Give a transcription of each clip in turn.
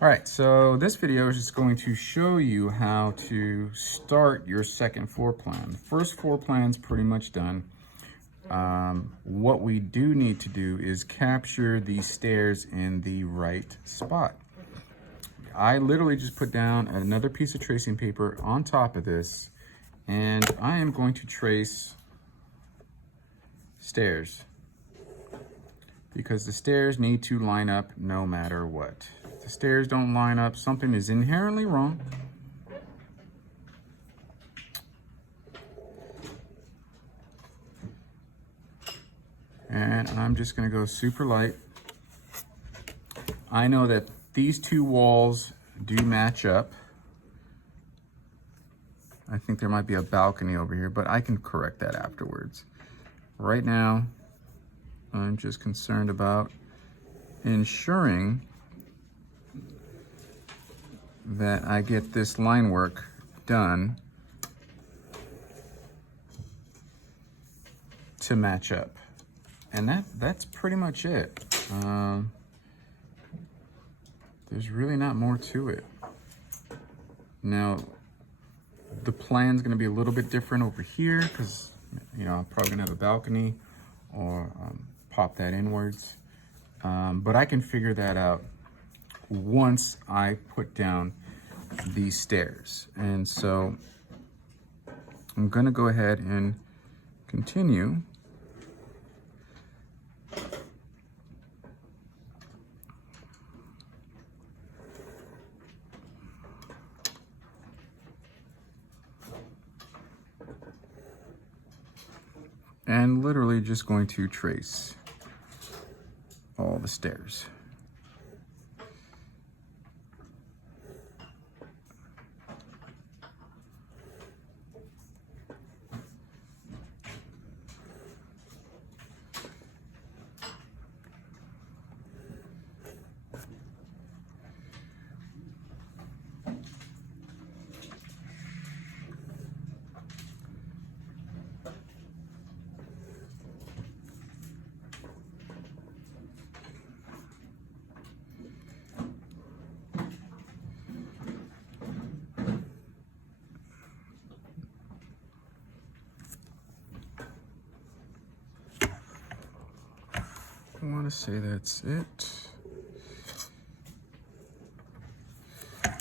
All right, so this video is just going to show you how to start your second floor plan. The first floor plan is pretty much done. What we do need to do is capture these stairs in the right spot. I literally just put down another piece of tracing paper on top of this, and I am going to trace stairs because the stairs need to line up no matter what. If the stairs don't line up, something is inherently wrong. And I'm just gonna go super light. I know that these two walls do match up. I think there might be a balcony over here, but I can correct that afterwards. Right now, I'm just concerned about ensuring that I get this line work done to match up. And that's pretty much it. There's really not more to it. Now, the plan's gonna be a little bit different over here because, you know, I'm probably gonna have a balcony or pop that inwards. But I can figure that out once I put down these stairs. And so I'm gonna go ahead and continue. And literally just going to trace all the stairs. I want to say that's it.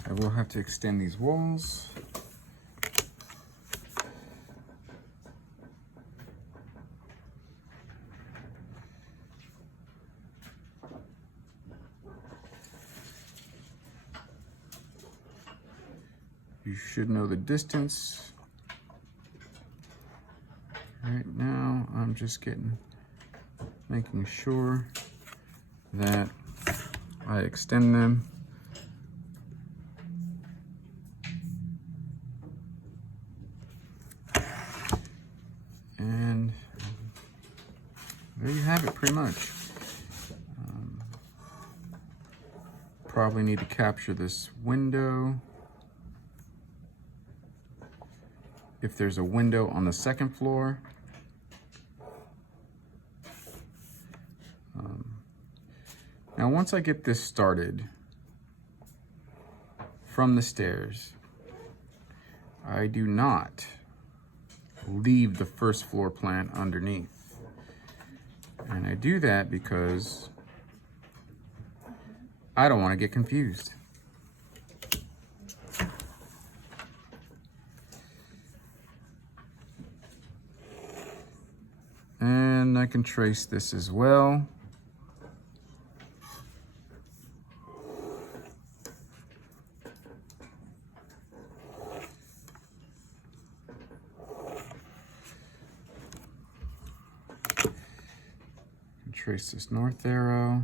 I will have to extend these walls. You should know the distance. Right now, I'm just making sure that I extend them. And there you have it, pretty much. Probably need to capture this window. If there's a window on the second floor. Now, once I get this started from the stairs, I do not leave the first floor plan underneath. And I do that because I don't want to get confused. And I can trace this as well. Trace this north arrow.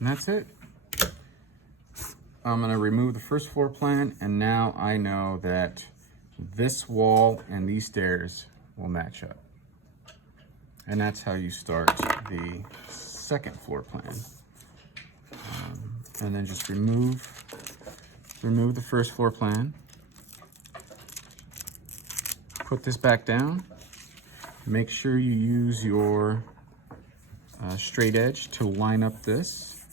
And that's it. I'm gonna remove the first floor plan, and now I know that this wall and these stairs will match up. And that's how you start the second floor plan. And then just remove the first floor plan. Put this back down. Make sure you use your straight edge to line up this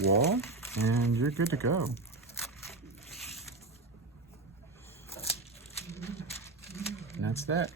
wall, and you're good to go. And that's that.